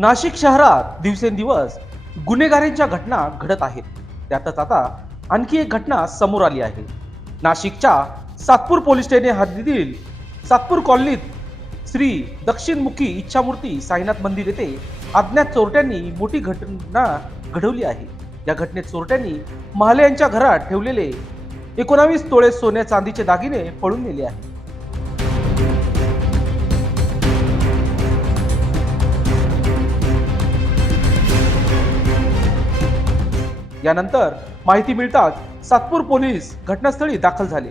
नाशिक शहरात दिवसेंदिवस गुन्हेगारींच्या घटना घडत आहेत. त्यातच आता आणखी एक घटना समोर आली आहे. नाशिकच्या सातपूर पोलीस स्टेशन हद्दीतील सातपूर कॉलनीत श्री दक्षिणमुखी इच्छामूर्ती साईनाथ मंदिर येथे अज्ञात चोरट्यांनी मोठी घटना घडवली आहे. या घटनेत चोरट्यांनी महाले यांच्या घरात ठेवलेले एकोणावीस तोळे सोन्या चांदीचे दागिने पळून नेले आहे यानंतर माहिती मिळताच सातपूर पोलीस घटनास्थळी दाखल झाले.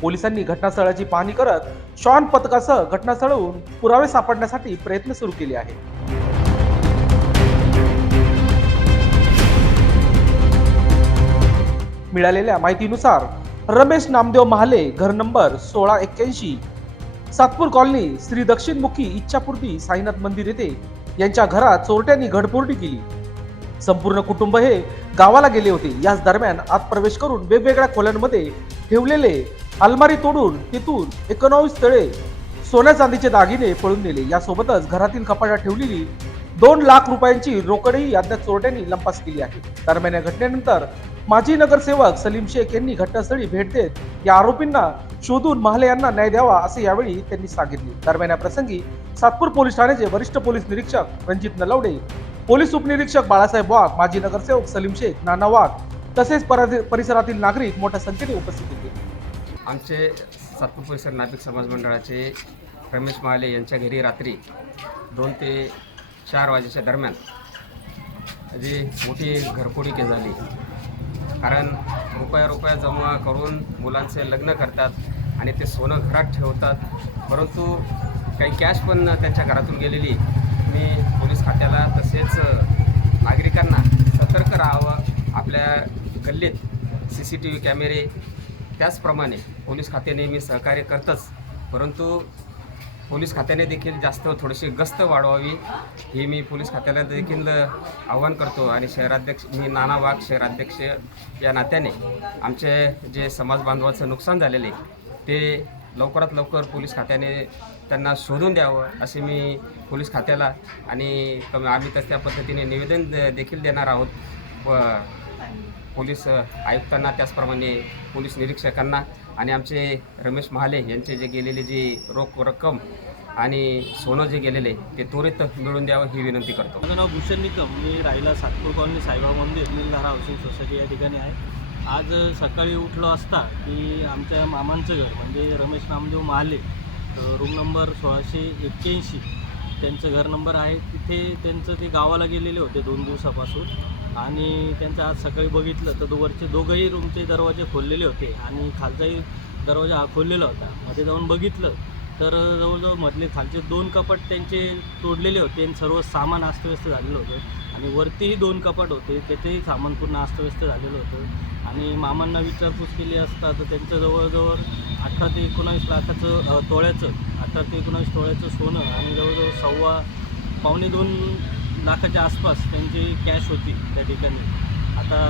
पोलिसांनी घटनास्थळाची पाहणी करत शॉन पथकासह घटनास्थळाहून पुरावे सापडण्यासाठी प्रयत्न सुरू केले आहेत. मिळालेल्या माहितीनुसार रमेश नामदेव महाले घर नंबर सोळा एक्क्याऐंशी सातपूर कॉलनी श्री दक्षिणमुखी इच्छापूर्ती साईनाथ मंदिर येथे यांच्या घरात चोरट्यांनी घडफोडी केली. संपूर्ण कुटुंब हे गावाला गेले होते. याच दरम्यान आत प्रवेश करून वेगवेगळ्या खोल्यांमध्ये ठेवलेले अलमारी तोडून तिथून एकोणावीस तळे सोन्या चांदीचे दागिने पळून नेले. यासोबतच घरातील कपाटात ठेवलेली दोन लाख रुपयांची रोकडही अज्ञात चोरट्यांनी लंपास केली आहे. दरम्यान या घटनेनंतर माजी नगरसेवक सलीम शेख यांनी घटनास्थळी भेट देत या आरोपींना शोधून महाले यांना न्याय द्यावा असे यावेळी त्यांनी सांगितले. दरम्यान या प्रसंगी सातपूर पोलीस ठाण्याचे वरिष्ठ पोलीस निरीक्षक रणजित नलवडे पोलीस उपनिरीक्षक बाळासाहेब वाघ माजी नगरसेवक सलीम शेख नाना वाघ तसेच परिसरातील नागरिक मोठ्या संख्येने उपस्थित होते. आमचे सातपूर परिसर नाभिक समाज मंडळाचे रमेश महाले यांच्या घरी रात्री दोन ते चार वाजेच्या दरम्यान जी मोठी घरफोडी के झाली. कारण रुपया रुपया जमा करून मुलांचे लग्न करतात आणि ते सोनं घरात ठेवतात. परंतु काही कॅश पण त्यांच्या घरातून गेलेली मी पोलीस खात्याला तसेच नागरिकांना सतर्क राहावं. आपल्या गल्लीत सी सी टी व्ही कॅमेरे त्याचप्रमाणे पोलीस खाते नेहमी सहकार्य करतच. परंतु पोलीस खात्याने देखील जास्त थोडीशी गस्त वाढवावी हे मी पोलीस खात्याला देखील आव्हान करतो. आणि शहराध्यक्ष मी नाना वाघ शहराध्यक्ष या नात्याने आमचे जे समाज बांधवाचं नुकसान झालेले ते लवकरात लवकर पोलीस खात्याने त्यांना शोधून द्यावं असे मी पोलीस खात्याला आणि कमी आम्ही तस त्या पद्धतीने निवेदन देखील देणार आहोत. व पोलीस आयुक्तांना त्याचप्रमाणे पोलीस निरीक्षकांना आणि आमचे रमेश महाले यांचे जे गेलेले जी रोख रक्कम आणि सोनं जे गेलेले ते त्वरित मिळवून द्यावं ही विनंती करतो. माझं नाव भूषण निकम. मी राहिला सातपूर कॉलनी साईबाबा मंदिर निलधारा हाऊसिंग सोसायटी या ठिकाणी आहे. आज सकाळी उठलो असता की आमच्या मामांचं घर म्हणजे रमेश नामदेव महाले रूम नंबर सोळाशे एक्क्याऐंशी. त्यांचं घर नंबर आहे. तिथे त्यांचं ते गावाला गेलेले होते दोन दिवसापासून. आणि त्यांचं आज सकाळी बघितलं तर वरचे दोघंही रूमचे दरवाजे खोललेले होते. आणि खालचाही दरवाजा हा खोललेला होता. मध्ये जाऊन बघितलं तर जवळजवळ मधले खालचे दोन कपाट त्यांचे तोडलेले होते आणि सर्व सामान अस्तव्यस्त झालेलं होतं. आणि वरतीही दोन कपाट होते त्याचेही सामान पूर्ण अस्तव्यस्त झालेलं होतं. आणि मामांना विचारपूस केली असता तर त्यांचं जवळजवळ अठरा ते एकोणावीस लाखाचं तोळ्याचं अठरा ते एकोणावीस तोळ्याचं सोनं आणि जवळजवळ सव्वा पावणे दोन लाखाच्या आसपास त्यांची कॅश होती त्या ठिकाणी. आता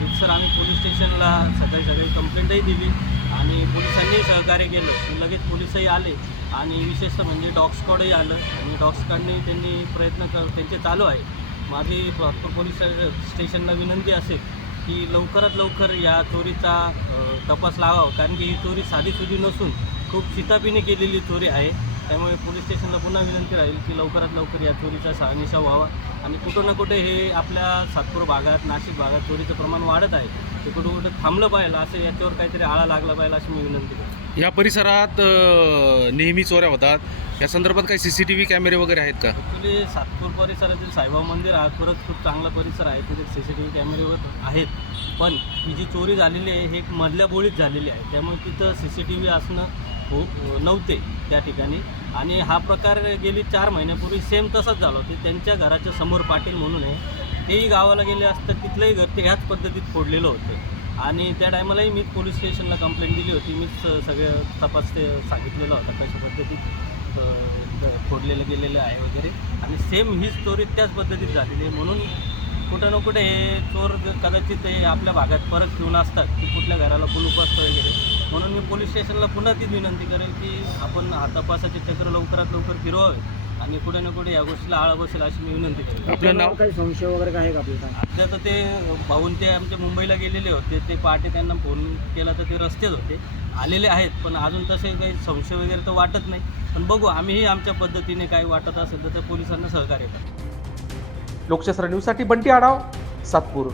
रितसर आम्ही पोलीस स्टेशनला सकाळी सकाळी कंप्लेंटही दिली आणि पोलिसांनीही सहकार्य केलं. लगेच पोलीसही आले आणि विशेषतः म्हणजे डॉग आलं आणि डॉग त्यांनी प्रयत्न कर त्यांचे चालू आहे. माझी प्रॉपर पोलीस स्टेशनला विनंती असेल की लवकरात लवकर या चोरीचा तपास लावावा. कारण की ही चोरी साधीसुधी नसून खूप शितापीने केलेली चोरी आहे. त्यामुळे पोलीस स्टेशनला पुन्हा विनंती राहील की लवकरात लवकर या चोरीचा शहानिशा व्हावा. आणि कुठं ना कुठे हे आपल्या सातपूर भागात नाशिक भागात चोरीचं प्रमाण वाढत आहे. ते कुठं कुठं थांबलं पाहिजे असं याच्यावर काहीतरी आळा लागला पाहिजे अशी मी विनंती करतो. या परिसरात नेहमी चोऱ्या होतात. या संदर्भात काही सी सी टी व्ही कॅमेरे वगैरे आहेत का? ॲक्च्युली सातपूर परिसरातील साईबाबा मंदिर हा खरंच खूप चांगला परिसर आहे. तिथे सी सी टी व्ही कॅमेरेवर आहेत. पण ही जी चोरी झालेली आहे हे एक मधल्या बोळीत झालेली आहे. त्यामुळे तिथं सी सी टी व्ही असणं हो नव्हते त्या ठिकाणी. आणि हा प्रकार गेली चार महिन्यापूर्वी सेम तसाच झाला. होता त्यांच्या घराच्या समोर पाटील म्हणून आहे. तेही गावाला गेले असतं तिथलंही घर ते ह्याच पद्धतीत फोडलेलं होतं. आणि त्या टायमालाही मी पोलीस स्टेशनला कंप्लेंट दिली होती. मीच सगळं तपास ते सांगितलेलं होता कशा पद्धतीत फोडलेलं गेलेलं आहे वगैरे. आणि सेम ही स्टोरी त्याच पद्धतीत झालेली आहे. म्हणून कुठं ना कुठे हे चोर कदाचित हे आपल्या भागात परत घेऊन असतात. की कुठल्या घराला कुलूप असतं वगैरे म्हणून मी पोलीस स्टेशनला पुन्हा तीच विनंती करेल की आपण हा तपासाचे चक्र लवकरात लवकर फिरवावे आणि कुठे ना कुठे या गोष्टीला आळा बसेल अशी मी विनंती करेन आपलं नाव काही संशय वगैरे काय आहे का आपल्याला? आता तर ते भाऊन ते आमच्या मुंबईला गेलेले होते. ते पहाटे त्यांना फोन केला तर ते रस्तेच होते. आलेले आहेत पण अजून तसे काही संशय वगैरे तर वाटत नाही. पण बघू आम्हीही आमच्या पद्धतीने काही वाटत असेल तर त्या पोलिसांना सहकार्य करू. लोकशास्त्र न्यूजसाठी बंटी आढाव सातपूर.